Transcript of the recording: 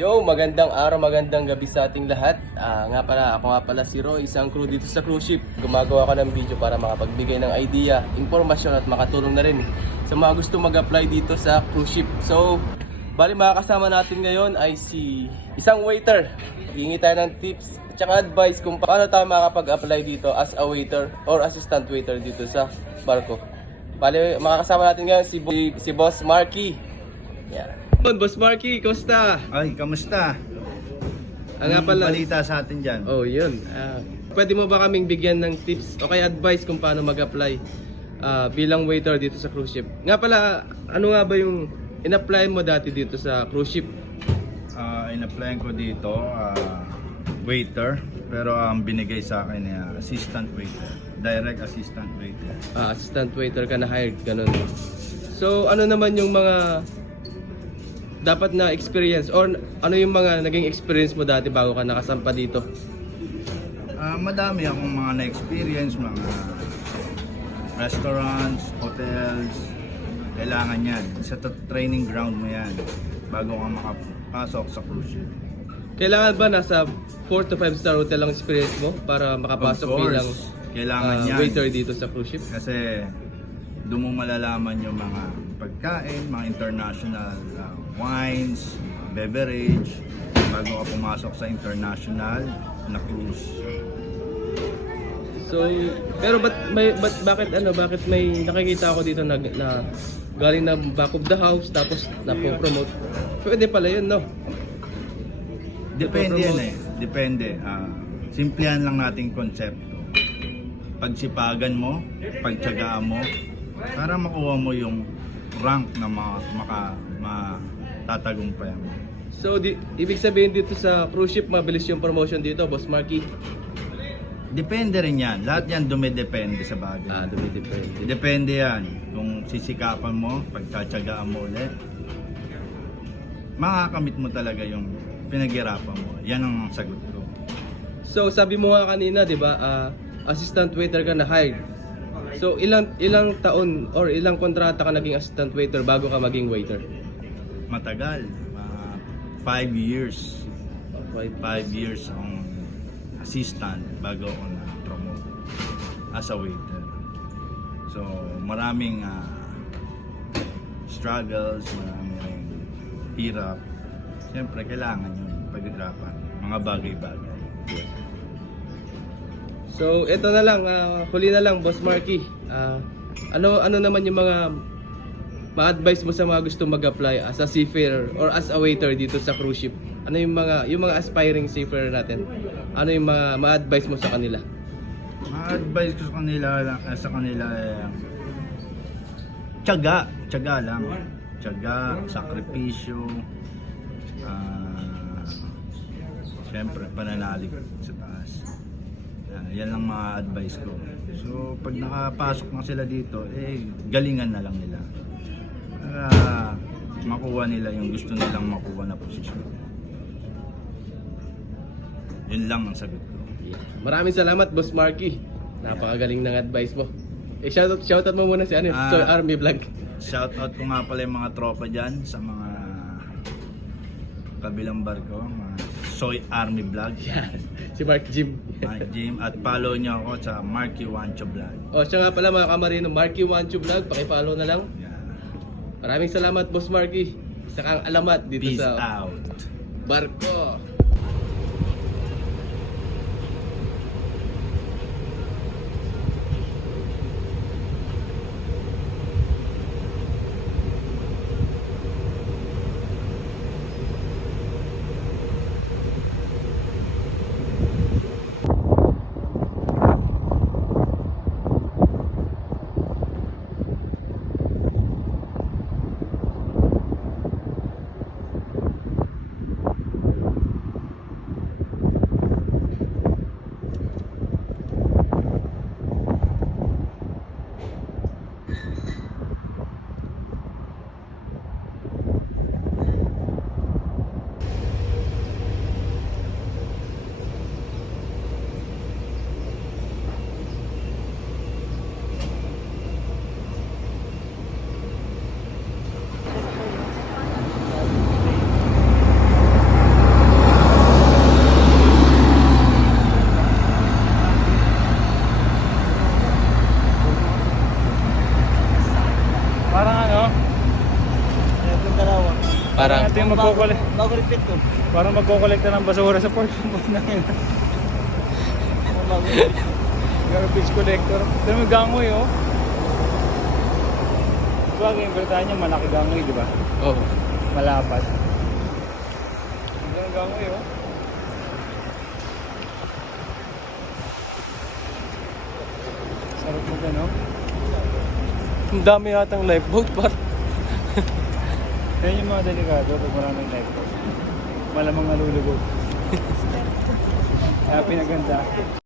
Yo, magandang araw, magandang gabi sa ating lahat. Ako nga pala si Roy, isang crew dito sa cruise ship. Gumagawa ko ng video para makapagbigay ng idea, impormasyon at makatulong na rin sa mga gusto mag-apply dito sa cruise ship. So, bali mga kasama natin ngayon ay si isang waiter. Hihingi tayo ng tips at saka advice kung paano tayo makakapag-apply dito as a waiter or assistant waiter dito sa barko. Bali, makakasama natin ngayon si Boss Marky. Yeah. Boss Marky, kumusta? Ay, kamusta? Nga pala. Balita sa atin dyan. Oh, yun. Pwede mo ba kaming bigyan ng tips o kaya advice kung paano mag-apply bilang waiter dito sa cruise ship? Nga pala, ano nga ba yung in-apply mo dati dito sa cruise ship? In-applyan ko dito, waiter. Pero ang binigay sa akin ay assistant waiter. Direct assistant waiter. Assistant waiter ka na hired, ganun. So, ano naman yung mga dapat na experience or ano yung mga naging experience mo dati bago ka nakasampa dito? Madami akong mga na-experience, mga restaurants, hotels. Kailangan yan. Sa training ground mo yan bago ka makapasok sa cruise ship. Kailangan ba nasa 4 to 5 star hotel ang experience mo para makapasok bilang kailangan yan. waiter dito sa cruise ship? Kasi doon mo malalaman yung mga pagkain, mga international wines, beverage, bago ka pumasok sa international na cruise. So, pero bakit may nakikita ako dito na galing na back of the house tapos napo-promote? Pwede pala yun, no? Depende yan eh. Depende. Simplihan lang nating konsepto. Pagsipagan mo, pagtiyagaan mo, para makuha mo yung rank na matatagumpayan mo. So, ibig sabihin dito sa cruise ship, mabilis yung promotion dito, Boss Marky? Depende rin yan. Lahat yan dumidepende sa bagay. Dumidepende. Depende yan. Kung sisikapan mo, pagtsatsagaan mo ulit, makakamit mo talaga yung pinaghirapan mo. Yan ang sagot ko. So, sabi mo nga kanina, di ba, assistant waiter ka na hired. So, ilang taon or ilang kontrata ka naging assistant waiter bago ka maging waiter? Matagal. 5 years. 5 years ang assistant bago ako na-promote as a waiter. So, maraming struggles, maraming hirap. Siyempre, kailangan yun paghirapan. Mga bagay-bagay. So, ito na lang, huli na lang, Boss Marky. Ano naman yung mga ma-advise mo sa mga gusto mag-apply as a seafarer or as a waiter dito sa cruise ship? Ano yung mga aspiring seafarer natin? Ano yung ma-advise mo sa kanila? Ma-advise ko sa kanila tiyaga lang. Tiyaga, sakripisyo, siyempre pananalig sa taas. Yan lang mga advice ko. So pag nakapasok na sila dito, galingan na lang nila para makuha nila yung gusto nilang makuha na posisyon. Yun lang ang sagot ko. Maraming salamat, Boss Marky. Napakagaling ng advice mo. Shoutout mo muna si Soy Army Vlog. Shoutout ko nga pala yung mga tropa dyan sa mga kabilang barko, mga Soy Army Vlog. Yan, si Mark Jim. Mark Jim, at follow nyo ako sa Marky Wancho Vlog. Siya nga pala mga kamarino, Marky Wancho Vlog. Pakipollow na lang. Yeah. Maraming salamat, Boss Marky. Isa kang alamat dito Peace sa out. barko. Parang, ito yung magkukulit. Bago repeat ko. Parang magkukolekta ng basura sa portion mo na yun. Garbage collector. Pero may gangoy oh. Bagay yung bertahan niya, malaki gangoy, di ba? oh. Malapad. Ang gangoy oh. Sarap mo gano. Ang dami yatang lifeboat par. Yan yung mga delikado pag maraming lifeboat. Malamang nalulubog. Kaya pinaganda.